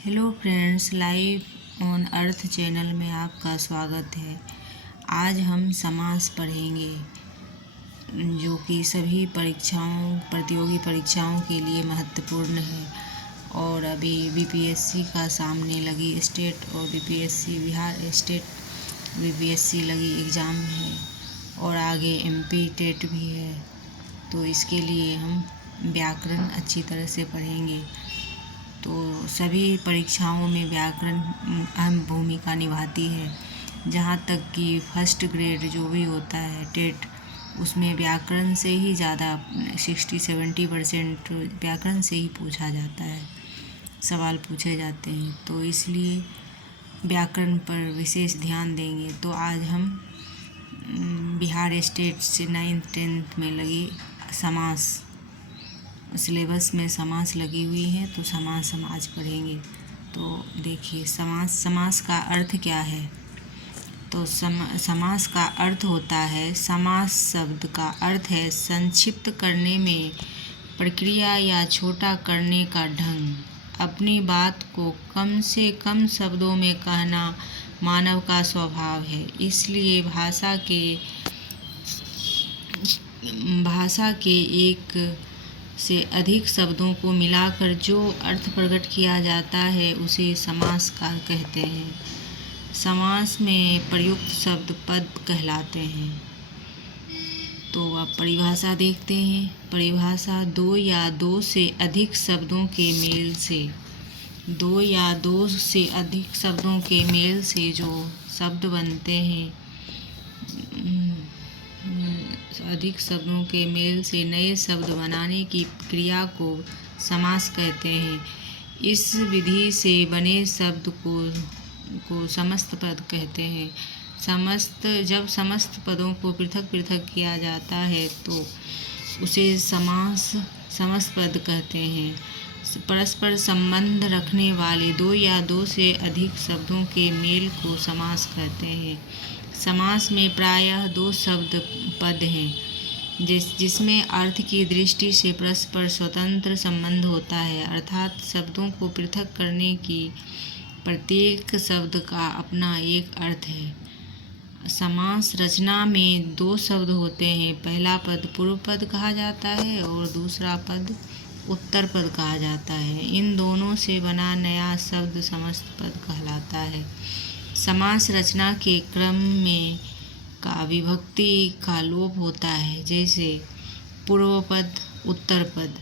Hello friends, live on earth channel में आपका स्वागत है। आज हम समास पढ़ेंगे जो कि सभी प्रतियोगी परीक्षाओं के लिए महत्वपूर्ण है। और अभी बीपीएससी का सामने लगी स्टेट और बीपीएससी बिहार स्टेट बीपीएससी लगी एग्ज़ाम है और आगे एमपी टेट भी है। तो इसके लिए हम व्याकरण अच्छी तरह से पढ़ेंगे। तो सभी परीक्षाओं में व्याकरण अहम भूमिका निभाती है। जहाँ तक कि फर्स्ट ग्रेड जो भी होता है टेट, उसमें व्याकरण से ही ज़्यादा 60-70% व्याकरण से ही पूछा जाता है, सवाल पूछे जाते हैं। तो इसलिए व्याकरण पर विशेष ध्यान देंगे। तो आज हम बिहार स्टेट से 9th-10th में लगी समास सिलेबस में समास लगी हुई है, तो समास हम आज पढ़ेंगे। तो देखिए, समास का अर्थ क्या है। तो समास का अर्थ होता है, समास शब्द का अर्थ है संक्षिप्त करने में प्रक्रिया या छोटा करने का ढंग। अपनी बात को कम से कम शब्दों में कहना मानव का स्वभाव है। इसलिए भाषा के एक से अधिक शब्दों को मिलाकर जो अर्थ प्रकट किया जाता है उसे समासकार कहते हैं। समास में प्रयुक्त शब्द पद कहलाते हैं। तो अब परिभाषा देखते हैं। परिभाषा दो या दो से अधिक शब्दों के मेल से जो शब्द बनते हैं, अधिक शब्दों के मेल से नए शब्द बनाने की क्रिया को समास कहते हैं। इस विधि से बने शब्द को समस्त पद कहते हैं। जब समस्त पदों को पृथक पृथक किया जाता है तो उसे समस्त पद कहते हैं। परस्पर संबंध रखने वाले दो या दो से अधिक शब्दों के मेल को समास कहते हैं। समास में प्रायः दो शब्द पद हैं जिसमें अर्थ की दृष्टि से परस्पर स्वतंत्र संबंध होता है, अर्थात शब्दों को पृथक करने की प्रत्येक शब्द का अपना एक अर्थ है। समास रचना में दो शब्द होते हैं। पहला पद पूर्व पद कहा जाता है और दूसरा पद उत्तर पद कहा जाता है। इन दोनों से बना नया शब्द समस्त पद कहलाता है। समास रचना के क्रम में का विभक्ति का लोप होता है, जैसे पूर्व पद उत्तर पद।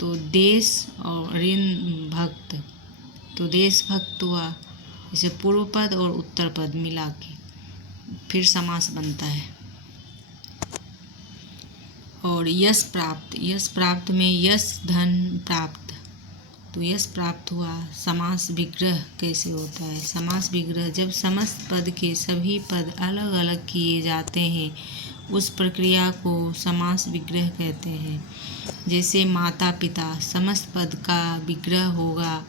तो देश और ऋण भक्त, तो देश भक्त हुआ, जैसे पूर्व पद और उत्तर पद मिला के फिर समास बनता है। और यश प्राप्त में यश धन प्राप्त, तो यश प्राप्त हुआ। समास विग्रह कैसे होता है। समास विग्रह, जब समस्त पद के सभी पद अलग अलग किए जाते हैं उस प्रक्रिया को समास विग्रह कहते हैं। जैसे माता पिता, समस्त पद का विग्रह होगा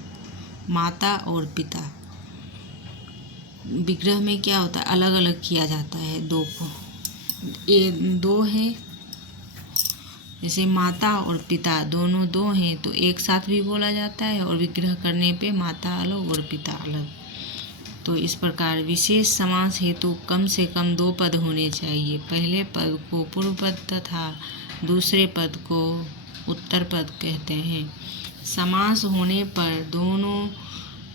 माता और पिता। विग्रह में क्या होता है, अलग अलग किया जाता है दो को। ये दो है, जैसे माता और पिता दोनों दो हैं तो एक साथ भी बोला जाता है, और विग्रह करने पे माता अलग और पिता अलग। तो इस प्रकार विशेष समास हेतु कम से कम दो पद होने चाहिए। पहले पद को पूर्व पद तथा दूसरे पद को उत्तर पद कहते हैं। समास होने पर दोनों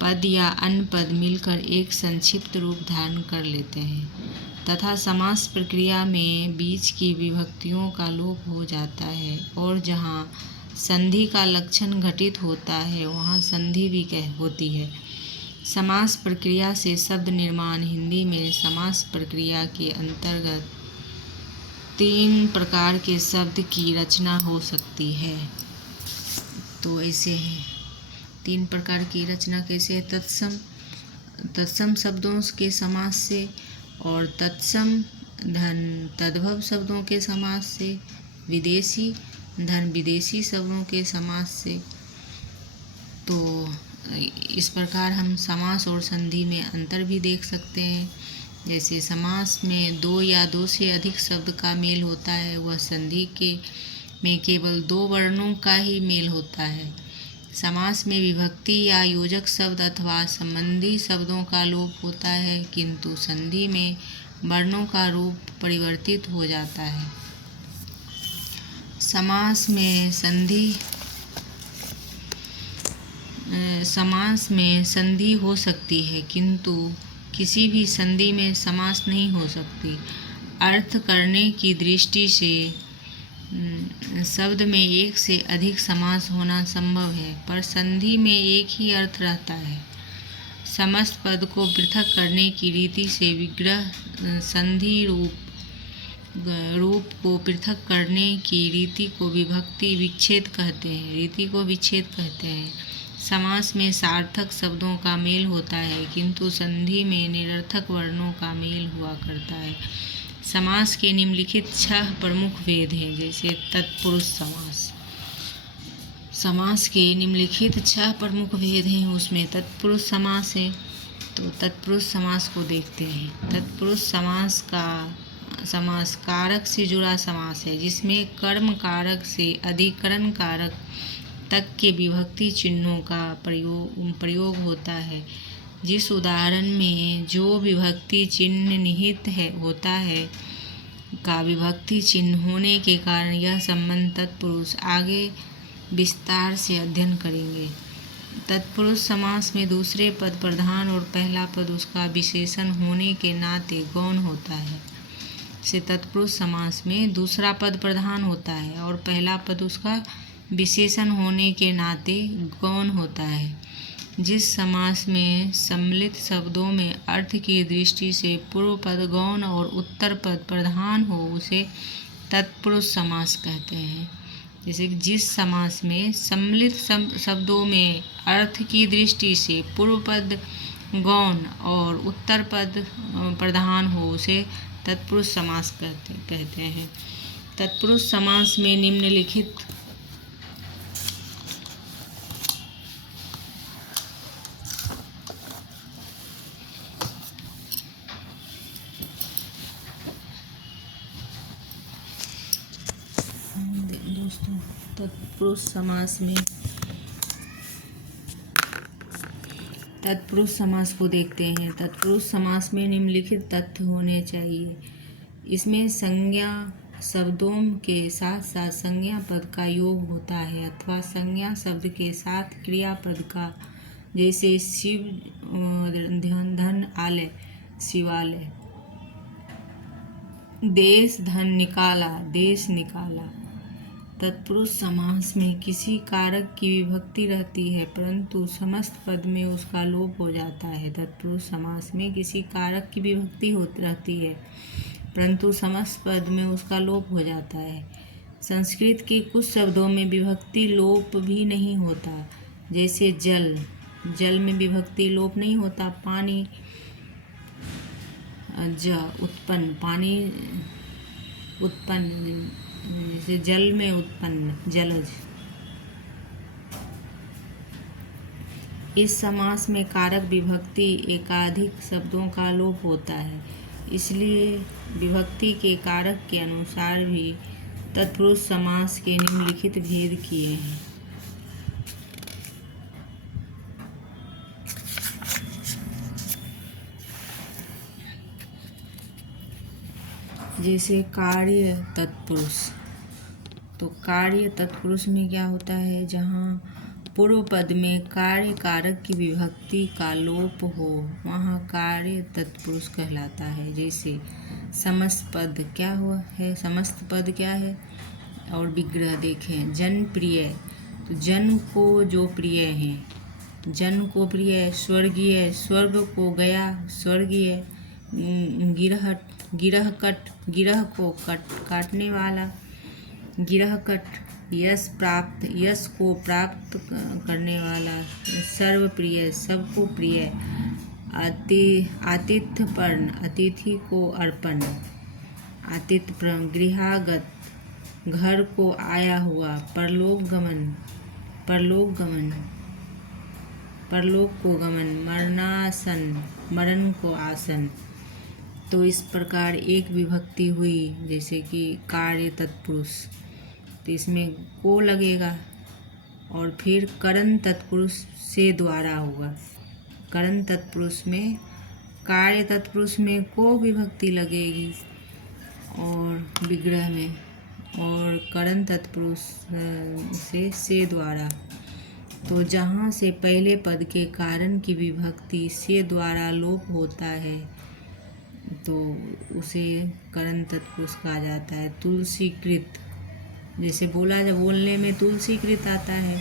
पद या अन्य पद मिलकर एक संक्षिप्त रूप धारण कर लेते हैं तथा समास प्रक्रिया में बीच की विभक्तियों का लोप हो जाता है, और जहाँ संधि का लक्षण घटित होता है वहाँ संधि भी होती है। समास प्रक्रिया से शब्द निर्माण। हिंदी में समास प्रक्रिया के अंतर्गत 3 प्रकार के शब्द की रचना हो सकती है। तो ऐसे हैं 3 प्रकार की रचना कैसे है। तत्सम शब्दों के समास से, और तत्सम धन तद्भव शब्दों के समास से, विदेशी धन विदेशी शब्दों के समास से। तो इस प्रकार हम समास और संधि में अंतर भी देख सकते हैं। जैसे समास में दो या दो से अधिक शब्द का मेल होता है, वह संधि में केवल दो वर्णों का ही मेल होता है। समास में विभक्ति या योजक शब्द अथवा संबंधी शब्दों का लोप होता है, किंतु संधि में वर्णों का रूप परिवर्तित हो जाता है। समास में संधि हो सकती है, किंतु किसी भी संधि में समास नहीं हो सकती। अर्थ करने की दृष्टि से शब्द में एक से अधिक समास होना संभव है, पर संधि में एक ही अर्थ रहता है। समस्त पद को पृथक करने की रीति से विग्रह संधि रूप को पृथक करने की रीति को विच्छेद कहते हैं। समास में सार्थक शब्दों का मेल होता है, किंतु संधि में निरर्थक वर्णों का मेल हुआ करता है। समास के निम्नलिखित 6 प्रमुख भेद हैं, जैसे तत्पुरुष समास। समास के निम्नलिखित 6 प्रमुख भेद हैं, उसमें तत्पुरुष समास है। तो तत्पुरुष समास को देखते हैं। तत्पुरुष समास कारक से जुड़ा समास है, जिसमें कर्म कारक से अधिकरण कारक तक के विभक्ति चिन्हों का प्रयोग होता है। जिस उदाहरण में जो विभक्ति चिन्ह निहित होता है का विभक्ति चिन्ह होने के कारण यह संबंध तत्पुरुष, आगे विस्तार से अध्ययन करेंगे। तत्पुरुष समास में दूसरे पद प्रधान और पहला पद उसका विशेषण होने के नाते गौण होता है। से तत्पुरुष समास में दूसरा पद प्रधान होता है और पहला पद उसका विशेषण होने के नाते गौण होता है। जिस समास में सम्मिलित शब्दों में अर्थ की दृष्टि से पूर्व पद गौण और उत्तर पद प्रधान हो, उसे तत्पुरुष समास कहते हैं। जैसे जिस समास में सम्मिलित शब्दों में अर्थ की दृष्टि से पूर्व पद गौण और उत्तर पद प्रधान हो, उसे तत्पुरुष समास कहते हैं। तत्पुरुष समास में निम्नलिखित तत्पुरुष समास को देखते हैं। तत्पुरुष समास में निम्नलिखित तथ्य होने चाहिए। इसमें संज्ञा शब्दों के साथ साथ संज्ञा पद का योग होता है, अथवा संज्ञा शब्द के साथ क्रियापद का, जैसे शिव, धन, आलय, शिवालय। देश, धन, निकाला, देश, निकाला। तत्पुरुष समास में किसी कारक की विभक्ति रहती है, परंतु समस्त पद में उसका लोप हो जाता है। तत्पुरुष समास में किसी कारक की विभक्ति रहती है, परंतु समस्त पद में उसका लोप हो जाता है। संस्कृत के कुछ शब्दों में विभक्ति लोप भी नहीं होता, जैसे जल। जल में विभक्ति लोप नहीं होता। पानी, उत्पन्न, पानी उत्पन्न, जैसे जल में उत्पन्न, जलज। इस समास में कारक विभक्ति एकाधिक शब्दों का लोप होता है, इसलिए विभक्ति के कारक के अनुसार भी तत्पुरुष समास के निम्नलिखित भेद किए हैं। जैसे कार्य तत्पुरुष। तो कार्य तत्पुरुष में क्या होता है, जहाँ पूर्व पद में कार्य कारक की विभक्ति का लोप हो, वहाँ कार्य तत्पुरुष कहलाता है। जैसे समस्त पद क्या हुआ है, समस्त पद क्या है, और विग्रह देखें। जन प्रिय, तो जन को जो प्रिय हैं, जन को प्रिय। स्वर्गीय, स्वर्ग को गया, स्वर्गीय। गिरहकट, गिरह को काटने वाला, गिरहकट। यश प्राप्त, यश को प्राप्त करने वाला। सर्वप्रिय, सबको प्रिय। आतिथ्यपर्ण, अतिथि को अर्पण। आतिथ्य। गृहागत, घर को आया हुआ। परलोकगमन, परलोकगमन, परलोक को गमन। मरणासन, मरण को आसन। तो इस प्रकार एक विभक्ति हुई, जैसे कि कार्य तत्पुरुष, तो इसमें को लगेगा और फिर करण तत्पुरुष से द्वारा होगा। करण तत्पुरुष में कार्य तत्पुरुष में को विभक्ति लगेगी और विग्रह में, और करण तत्पुरुष से द्वारा। तो जहाँ से पहले पद के कारण की विभक्ति से द्वारा लोप होता है तो उसे करण तत्पुरुष कहा जाता है। तुलसीकृत, जैसे बोलने में तुलसीकृत आता है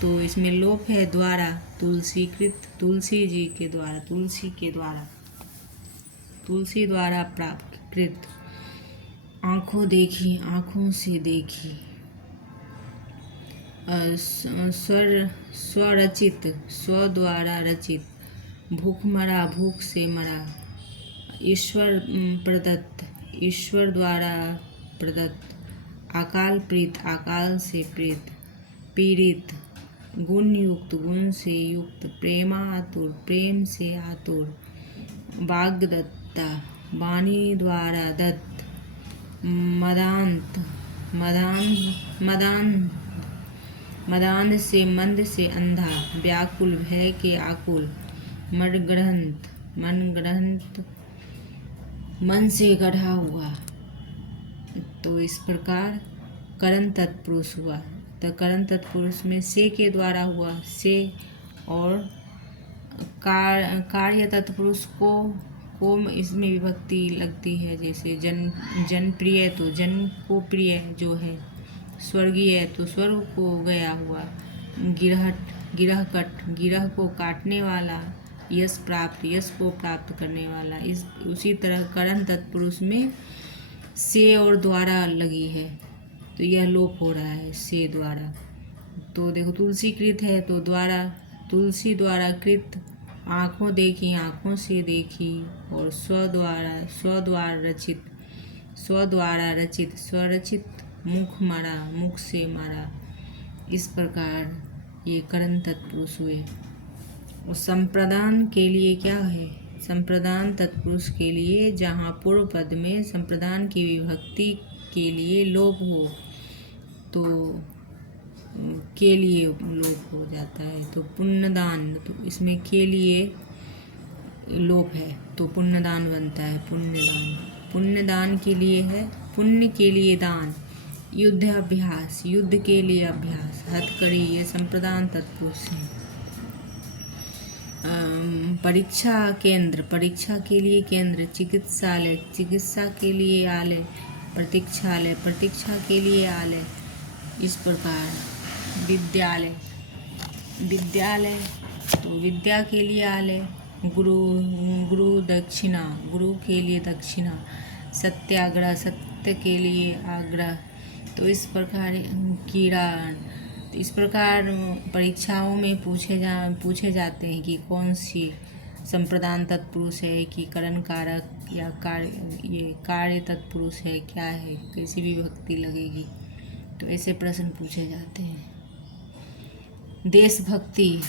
तो इसमें लोप है द्वारा, तुलसीकृत, तुलसी जी के द्वारा, तुलसी के द्वारा, तुलसी द्वारा प्राप्त। कृत, आँखों देखी, आँखों से देखी। स्वरचित, स्व द्वारा रचित। भूखमरा, भूख से मरा। ईश्वर प्रदत्त, ईश्वर द्वारा प्रदत्त। अकाल प्रीत, अकाल से प्रीत। पीड़ित, गुण युक्त, गुण से युक्त। प्रेमातुर, प्रेम से आतुर। वाग्दत्ता, वाणी द्वारा दत्त। मदांत, मदांध से, मंद से अंधा। व्याकुल, भय के आकुल। मनग्रंथ, मनग्रंथ, मन से गढ़ा हुआ। तो इस प्रकार करण तत्पुरुष हुआ। तो करण तत्पुरुष में से के द्वारा हुआ से, और कार्य तत्पुरुष को इसमें विभक्ति लगती है। जैसे जन प्रिय, तो जन को प्रिय जो है। स्वर्गीय, तो स्वर्ग को गया हुआ। गिरहकट, गिरह को काटने वाला। यश प्राप्त, यश को प्राप्त करने वाला। उसी तरह करण तत्पुरुष में से और द्वारा लगी है तो यह लोप हो रहा है से द्वारा। तो देखो तुलसीकृत है तो द्वारा, तुलसी द्वारा कृत। आँखों देखी, आँखों से देखी। और स्वद्वारा रचित, स्वद्वारा रचित, स्वरचित। मुख मारा, मुख से मारा। इस प्रकार ये करण तत्पुरुष हुए। और संप्रदान के लिए क्या है? संप्रदान तत्पुरुष के लिए जहाँ पूर्व पद में संप्रदान की विभक्ति के लिए लोप हो तो के लिए लोप हो जाता है। तो पुण्यदान, तो इसमें के लिए लोप है तो पुण्यदान बनता है। पुण्यदान, पुण्यदान के लिए है। पुण्य के लिए दान। युद्ध अभ्यास, युद्ध के लिए अभ्यास। हथकड़ी, ये संप्रदान तत्पुरुष है। परीक्षा केंद्र, परीक्षा के लिए केंद्र। चिकित्सालय, चिकित्सा के लिए आलय। प्रतीक्षालय, प्रतीक्षा के लिए आलय। इस प्रकार विद्यालय, विद्यालय तो विद्या के लिए आलय। गुरु, गुरु दक्षिणा, गुरु के लिए दक्षिणा। सत्याग्रह, सत्य के लिए आग्रह। तो इस प्रकार किरण, इस प्रकार परीक्षाओं में पूछे जाते हैं कि कौन सी संप्रदान तत्पुरुष है कि करण कारक या कार्य तत्पुरुष है, क्या है, कैसी विभक्ति लगेगी। तो ऐसे प्रश्न पूछे जाते हैं। देशभक्ति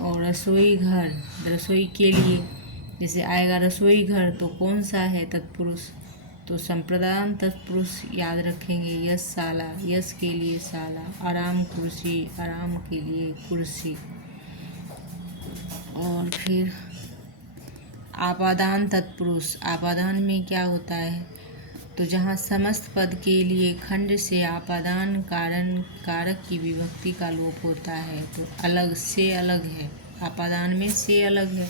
और रसोई घर, रसोई के लिए जैसे आएगा रसोई घर तो कौन सा है तत्पुरुष, तो संप्रदान तत्पुरुष याद रखेंगे। यशशाला, यश के लिए शाला। आराम कुर्सी, आराम के लिए कुर्सी। और फिर आपादान तत्पुरुष, आपादान में क्या होता है तो जहाँ समस्त पद के लिए खंड से आपादान कारण कारक की विभक्ति का लोप होता है तो अलग से अलग है। आपादान में से अलग है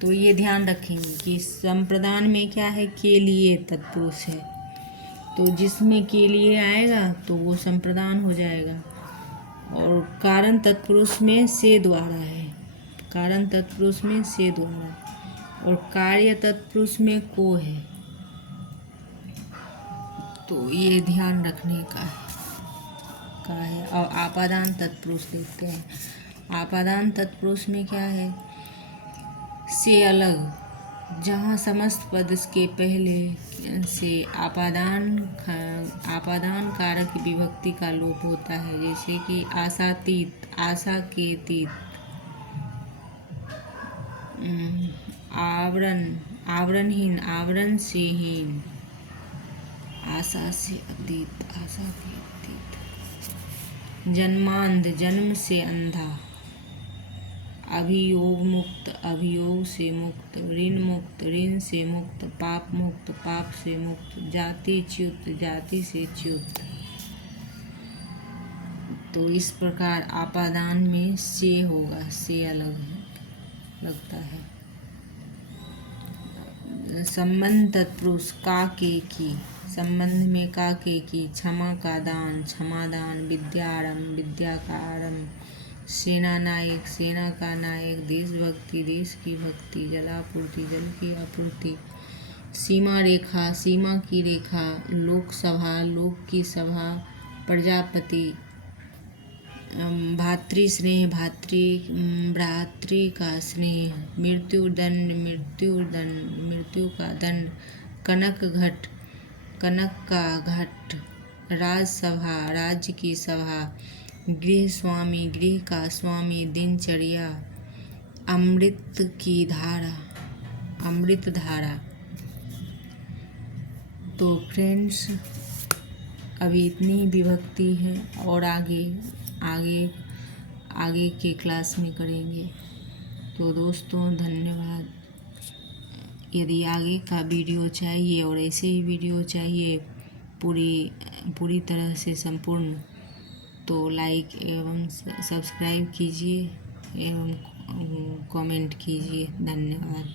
तो ये ध्यान रखेंगे कि संप्रदान में क्या है, के लिए तत्पुरुष है तो जिसमें के लिए आएगा तो वो संप्रदान हो जाएगा। और कारण तत्पुरुष में से द्वारा है, कारण तत्पुरुष में से द्वारा। और कार्य तत्पुरुष में को है तो ये ध्यान रखने का है। और आपादान तत्पुरुष देखते हैं। आपादान तत्पुरुष में क्या है, से अलग, जहाँ समस्त पद के पहले से आपादान कारक विभक्ति का लोप होता है। जैसे कि आशातीत, आशा के तीत। आवरण, आवरणहीन, आवरण से हीन। आशा से अतीत, आशा के अतीत। जन्मांध जन्म से अंधा, अभियोग मुक्त अभियोग से मुक्त, ऋण मुक्त ऋण से मुक्त, पाप मुक्त पाप से मुक्त, जाति च्युत जाति से च्युत। तो इस प्रकार आपादान में से होगा, से अलग है, लगता है। संबंध तत्पुरुष का के की, संबंध में का के की, क्षमा का दान क्षमादान, विद्यारंभ विद्या का आरंभ, सेना नायक सेना का नायक, देशभक्ति देश की भक्ति, जलापूर्ति जल की आपूर्ति, सीमा रेखा सीमा की रेखा, लोकसभा लोक की सभा, प्रजापति, भातृ स्नेह भ्रातृ का स्नेह, मृत्युदंड मृत्यु का दंड, कनक घट कनक का घट, राजसभा राज्य की सभा, गृह स्वामी गृह का स्वामी, दिनचर्या, अमृत की धारा अमृत धारा। तो फ्रेंड्स, अभी इतनी ही विभक्ति है और आगे के क्लास में करेंगे। तो दोस्तों धन्यवाद। यदि आगे का वीडियो चाहिए और ऐसे ही वीडियो चाहिए पूरी तरह से संपूर्ण, तो लाइक एवं सब्सक्राइब कीजिए एवं कमेंट कीजिए। धन्यवाद।